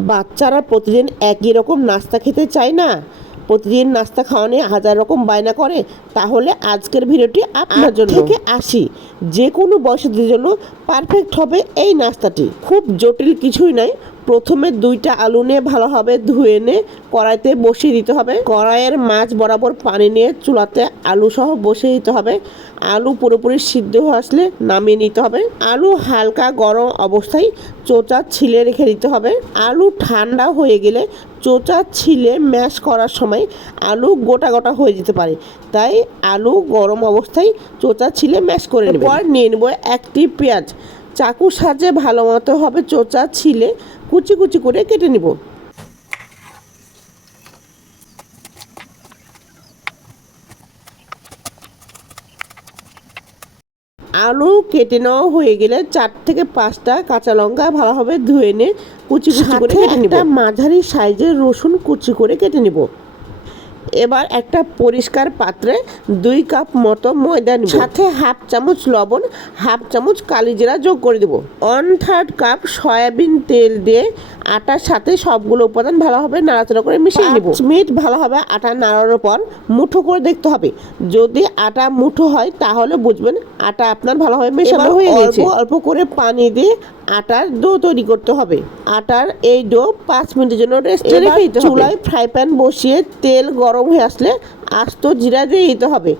বাচ্চারা প্রতিদিন একই রকম নাস্তা খেতে চায় না। প্রতিদিন নাস্তা খাওয়া নিয়ে হাজার রকম বায়না করে। তাহলে আজকের ভিডিওটি আপনার জন্য। থেকে আসি। যে কোনো বয়সের জন্য পারফেক্ট হবে এই নাস্তাটি। খুব জটিল কিছুই নয়। প্রথমে দুইটা আলু নিয়ে ভালোভাবে ধুয়ে নিয়ে কড়াইতে বসিয়ে দিতে হবে। কড়াইয়ের মাছ বরাবর পানি নিয়ে চুলাতে আলু সহ বসিয়ে দিতে হবে। আলু পুরোপুরি সিদ্ধ হয়ে আসলে নামিয়ে নিতে হবে। আলু হালকা গরম অবস্থায় চোচা ছিলে রেখে দিতে হবে। আলু ঠান্ডা হয়ে গেলে চোচা ছিলে ম্যাশ করার সময় আলু গোটা গোটা হয়ে যেতে পারে। তাই আলু গরম অবস্থায় চোচা ছিলে ম্যাশ করে নেব নিয়ে নেব একটি পেঁয়াজ। চাকুর সাজে ভালো মতো হবে চোচা ছিলে কুচি কুচি করে কেটে নিব। আলু কেটে নেওয়া হয়ে গেলে চার থেকে পাঁচটা কাঁচা লঙ্কা ভালোভাবে ধুয়ে নিয়ে কুচি কুচি করে কেটে নিব। মাঝারি সাইজের রসুন কুচি করে কেটে নিব। এবার একটা পরিষ্কার পাত্রে দুই কাপ মতো ময়দা নিব। সাথে হাফ চামচ লবণ হাফ চামচ কালি জিরা যোগ করে দেবো। ওয়ান থার্ড কাপ সয়াবিন তেল দিয়ে আটার সাথে সবগুলো উপাদান ভালোভাবে নাড়াচাড়া করে মিশিয়ে নেব। মিনিট ভালোভাবে আটা নাড়ানোর পর মুঠো করে দেখতে হবে। যদি আটা মুঠো হয় তাহলে বুঝবেন আটা আপনার ভালোভাবে মেশানো হয়ে গেছে। অল্প করে পানি দিয়ে আটার ডো তৈরি করতে হবে। আটার এই ডো পাঁচ মিনিটের জন্য রেস্টে রেখে চুলায় ফ্রাই প্যান বসিয়ে তেল গরম হয়ে আসলে আস্ত জিরা দিয়ে দিতে হবে।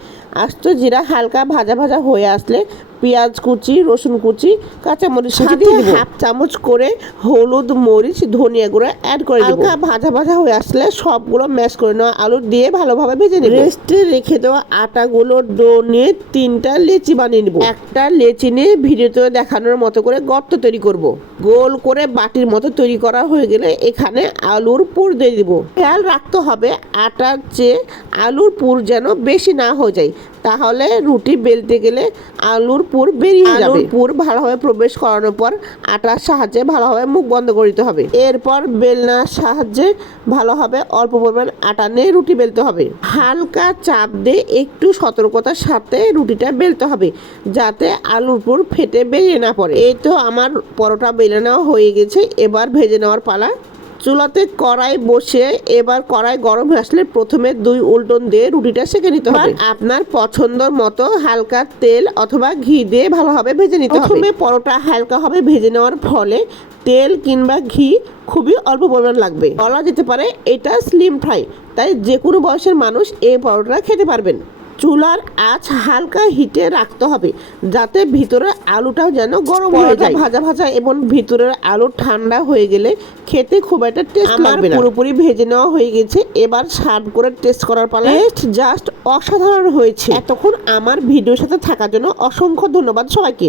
আস্ত জিরা হালকা ভাজা ভাজা হয়ে আসলে পেঁয়াজ কুচি রসুন কুচি কাঁচামরিচ কুচি দিয়ে হাফ চামচ করে হলুদ মরিচ ধনিয়া গুঁড়ো অ্যাড করে দেবো। হালকা ভাজা ভাজা হয়ে আসলে সবগুলো ম্যাশ করে নেওয়া আলু দিয়ে ভালোভাবে ভেজে নেব। রেস্টে রেখে দেওয়া আটাগুলো ডো নিয়ে তিনটা লেচি বানিয়ে নেব। একটা লেচি নিয়ে ভিডিওতে দেখানোর মতো করে গর্ত তৈরি করব। গোল করে বাটির মতো তৈরি করা হয়ে গেলে এখানে আলুর পুর দিয়ে দিব। খেয়াল রাখতে হবে আটার চেয়ে আলুর পুর যেন বেশি না হয়ে যায়। তাহলে রুটি বেলতে গেলে আলুর পুর বেরিয়ে যাবে। পুর ভালোভাবে প্রবেশ করানোর পর আটার সাহায্যে ভালোভাবে মুখ বন্ধ করে দিতে হবে। এরপর বেলনার সাহায্যে ভালোভাবে অল্প পরিমাণ আটা নিয়ে রুটি বেলতে হবে। হালকা চাপ দিয়ে একটু সতর্কতার সাথে রুটিটা বেলতে হবে, যাতে আলুর পুর ফেটে বেরিয়ে না পড়ে। এই তো আমার পরোটা বেলে নেওয়া হয়ে গেছে, এবার ভেজে নেওয়ার পালা চুলাতে কড়াই বসে এবার কড়াই গরম হয়ে আসলে প্রথমে দুই উল্টন দিয়ে রুটিটা সেঁকে নিতে হবে। আপনার পছন্দ মতো হালকা তেল অথবা ঘি দিয়ে ভালোভাবে ভেজে নিতে হবে। প্রথমে পরোটা হালকা হবে ভেজে নেওয়ার ফলে তেল কিংবা ঘি খুবই অল্প পরিমাণ লাগবে। বলা যেতে পারে এটা স্লিম ফ্রাই তাই যে কোনো বয়সের মানুষ এই পরোটা খেতে পারবেন। চুলার আঁচ হালকা হিটে রাখতে হবে যাতে ভিতরে আলুটাও যেন গরম হয়ে যায়। ভাজা ভাজা এবং ভিতরের আলু ঠান্ডা হয়ে গেলে খেতে খুব একটা টেস্ট লাগবে না। পুরোপুরি ভেজে নেওয়া হয়ে গেছে এবার সার্ভ করে টেস্ট করার পালা। টেস্ট জাস্ট অসাধারণ হয়েছে। এতক্ষণ আমার ভিডিওর সাথে থাকার জন্য অসংখ্য ধন্যবাদ সবাইকে।